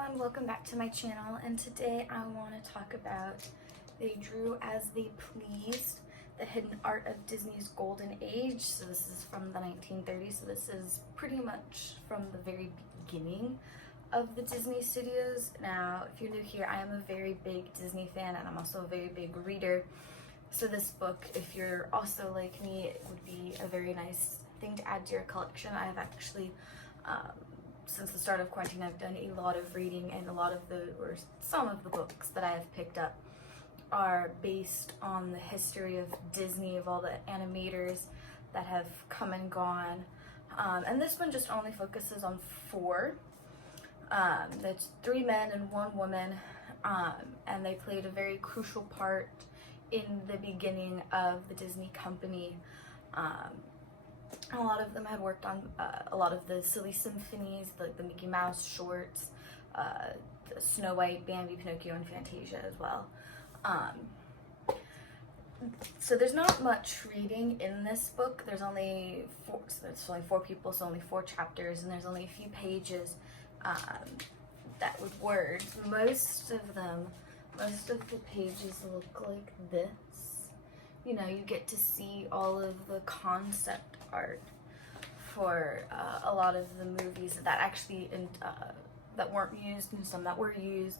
everyone, welcome back to my channel, and today I want to talk about They Drew as They Pleased, the hidden art of Disney's golden age. So this is from the 1930s, so this is pretty much from the very beginning of the Disney studios. Now, if you're new here, I am a very big Disney fan, and I'm also a very big reader. So this book, if you're also like me, it would be a very nice thing to add to your collection. I have actually since the start of quarantine, I've done a lot of reading, and some of the books that I have picked up are based on the history of Disney, of all the animators that have come and gone. And this one just only focuses on four. That's 3 men and 1 woman, and they played a very crucial part in the beginning of the Disney company. A lot of them had worked on a lot of the silly symphonies, like the Mickey Mouse shorts, the Snow White, Bambi, Pinocchio, and Fantasia as well. So there's not much reading in this book. There's only 4, so there's only 4 people, so only 4 chapters, and there's only a few pages that with words. Most of the pages look like this. You know, you get to see all of the concept art for a lot of the movies that actually that weren't used, and some that were used,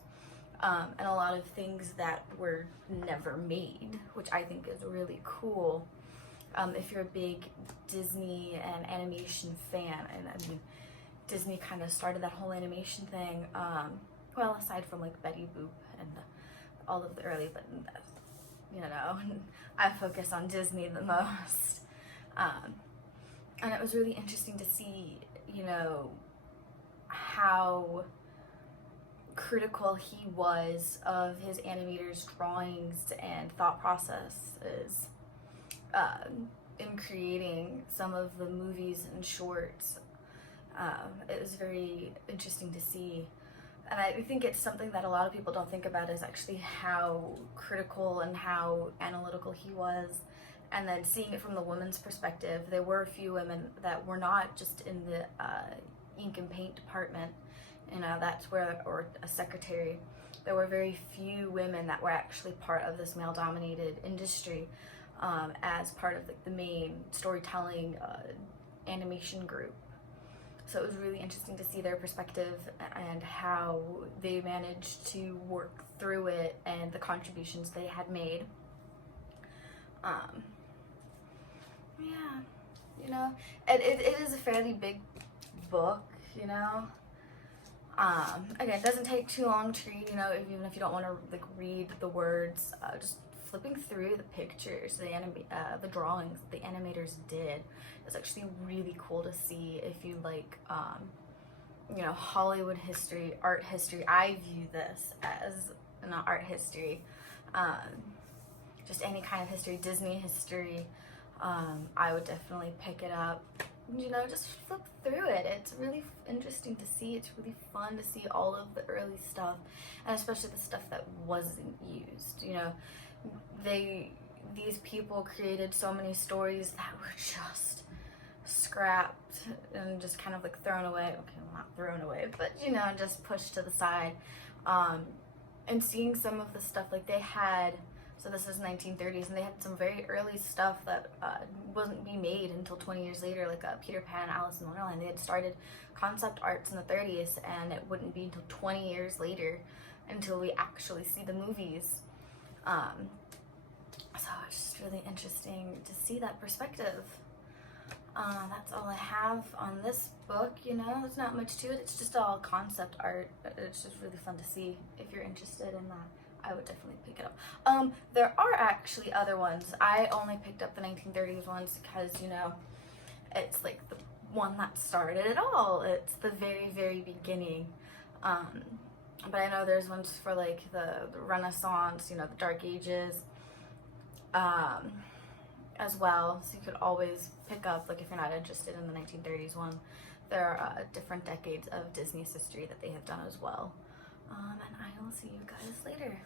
and a lot of things that were never made, which I think is really cool. If you're a big Disney and animation fan, and I mean, Disney kind of started that whole animation thing, well, aside from like Betty Boop and all of the early, but you know, I focus on Disney the most. And it was really interesting to see, you know, how critical he was of his animators' drawings and thought processes in creating some of the movies and shorts. It was very interesting to see. And I think it's something that a lot of people don't think about, is actually how critical and how analytical he was. And then seeing it from the woman's perspective, there were a few women that were not just in the ink and paint department, you know, that's where, or a secretary. There were very few women that were actually part of this male-dominated industry as part of the main storytelling animation group. So it was really interesting to see their perspective and how they managed to work through it and the contributions they had made. Yeah, you know, it is a fairly big book, you know. Again, it doesn't take too long to read, you know, even if you don't want to like read the words, just flipping through the pictures, the drawings the animators did. It's actually really cool to see if you like, you know, Hollywood history, art history. I view this as an art history. Just any kind of history, Disney history. I would definitely pick it up. You know, just flip through it. It's really interesting to see. It's really fun to see all of the early stuff, and especially the stuff that wasn't used. You know, these people created so many stories that were just scrapped and just kind of like thrown away. Okay, well, not thrown away, but you know, just pushed to the side. And seeing some of the stuff like they had. So this is 1930s, and they had some very early stuff that wasn't being made until 20 years later, like Peter Pan, Alice in Wonderland. They had started concept arts in the 30s, and it wouldn't be until 20 years later until we actually see the movies. So it's just really interesting to see that perspective. That's all I have on this book, you know. There's not much to it. It's just all concept art. It's just really fun to see. If you're interested in that, I would definitely pick it up. There are actually other ones. I only picked up the 1930s ones because, you know, it's like the one that started it all. It's the very, very beginning. But I know there's ones for like the Renaissance, you know, the Dark Ages, as well. So you could always pick up, like if you're not interested in the 1930s one, there are different decades of Disney's history that they have done as well. And I will see you guys later.